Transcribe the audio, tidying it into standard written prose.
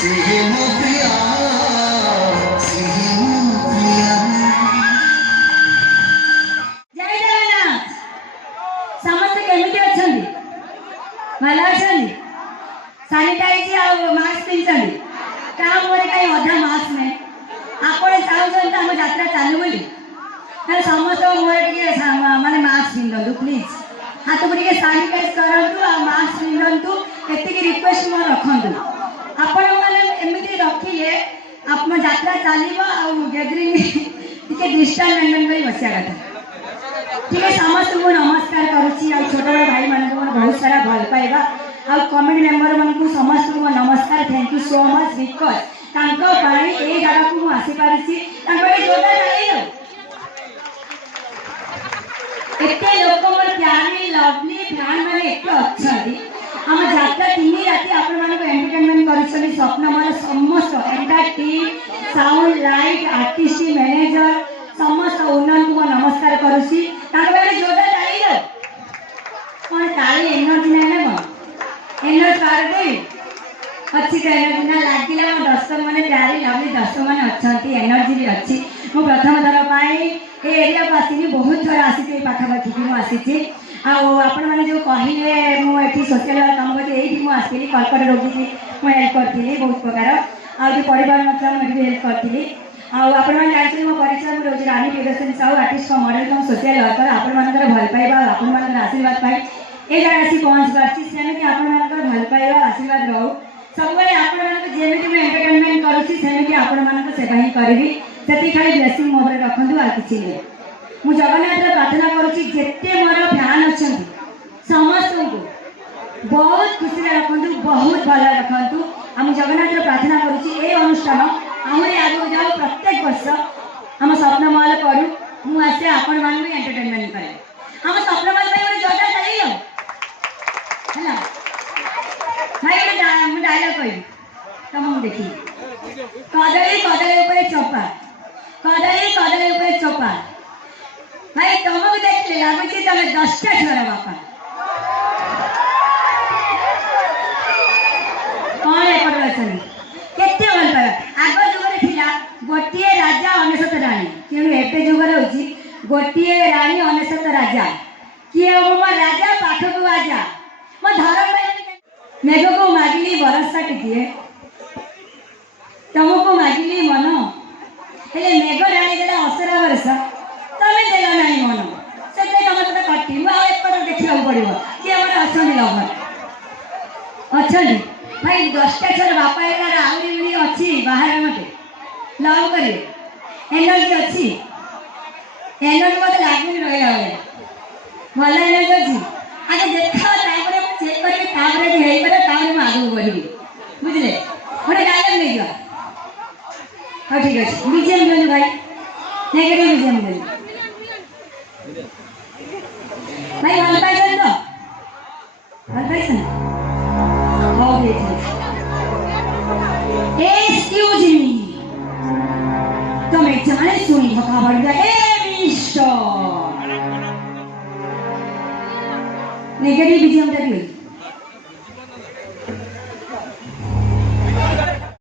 Sanitise mask पिंधि क्या मोर कहीं अधा मास्क नहीं आपड़ चाहते आम यात्रा चालू बोली समस्त मोर टे माने मास्क पिंधु प्लीज हाथ को टे सानिटाइज करूँ मास्क पिंधु ये रिक्वेस्ट मोर रखु आपण मैंने एमती रखिले आप यात्रा चलो गैदरिंग टे डिस्टेंस मेंटेन कर बसिया कथा ठीक है। समस्त को नमस्कार करुच्ची छोट बड़ भाई मान बहुत सारा भल पाइबा कमेटी मेंबर मान समस्त को नमस्कार thank you so much because ये जगह को आसी पारिसी एते लोक मोर प्यारी लवली फैन मैंने एत अच्छा आम यात्रा 3 राति आपण मानक एंटरटेनमेंट करिसनी स्वप्न मन समस्त entire team sound light artist manager समस्त ओनर को नमस्कार करुसी जोरदार ताली दो कौन ताली एनर्जी ना ना एनर्जी पार्टी अच्छी तो एनर्जी ना लगे मो दर्शक मैंने प्यारी लवली दर्शक मैंने अच्छा एनर्जी भी अच्छी मु प्रथम थर पर एरिया को आसी बहुत थर आसी पाखापाखि मुझे आसी आपण मैंने जो कहले मुझे सोशल वर्क काम करती यही मुझे कर्कट रोगी की मुझे हेल्प करी बहुत प्रकार आज परिवार ना मुझे हेल्प करी आपण मैंने जानते मो परिचय मुझे रोज रानी प्रियदर्शनी साहू आर्टिस्ट मॉडल कम सोशल वर्कर आपण मानकर भल पाइबा आपण मानकर आशीर्वाद पाई ए जगह आसी पहुँच पार्टी सेमती आपण मानकर भल पाइबा आशीर्वाद रहू सब आपण मानक जेमिति मैं एंटरटेनमेंट करूची सेमिति आपण मानक सेवा ही करबी सेति खाली ब्लेसिंग मोहरे रखंतु आ किछि नै मु जगन्नाथ प्रार्थना करूची जेते मोर फैन अछंती समस्त को बहुत खुशी रखंतु बहुत भल रखंतु हम जगन्नाथ प्रार्थना करूची ए अनुष्ठान आहुरी आगु जाओ प्रत्येक वर्ष हम स्वप्न महल करूँ मु आसे आपण मान एंटरटेनमेंट करे हम स्वप्न महल पे गोटे जोरदार ताली दो हैला भाई गोटे डायलॉग कहि तुम देखी कदली कदली ऊपर चोपा कदली कदली ऊपर चोपा भाई तुमको देखले लागुची तमे 10टा छुआर बापा कौन एपट अछनी केते भल पाइबा आग जुगरे थिला गोटिए राजा 99 रानी किनु एते जुगरे होची गोटिए रानी 99 राजा किए मो राजा पाखकु आजा मो धर्म मेघ को मागिली बरसा टिकिए तुमको मागिली मन हेले मेघ रानी देला असरा बरसा तमे देला नाही मन सेते तुम तो कटी मु आ एपट देखियो पड़िबो कि हमर अछनी लव अछनी भाई 10टा छर बापा एलार आउरी उनी अच्छी बाहर मते लव करे एनर्जी अच्छी एनर्जी मते लागुनी रहला भल एनर्जी अच्छी आगे देखा तापरे चेक करके तापरे हेई करे तापरे म आगु बढ़ी बुझले गोटे डायलॉग नहीं जा हां ठीक है बीजेम बोल भाई नेगेटिव बीजेम बोल भाई भल पाइछन तो भल पाइछन हो गई एक्सक्यूज मी तुम्हें जाने सुनी खबर दिया ए मिस्टर नेगेटिव बीजेम टा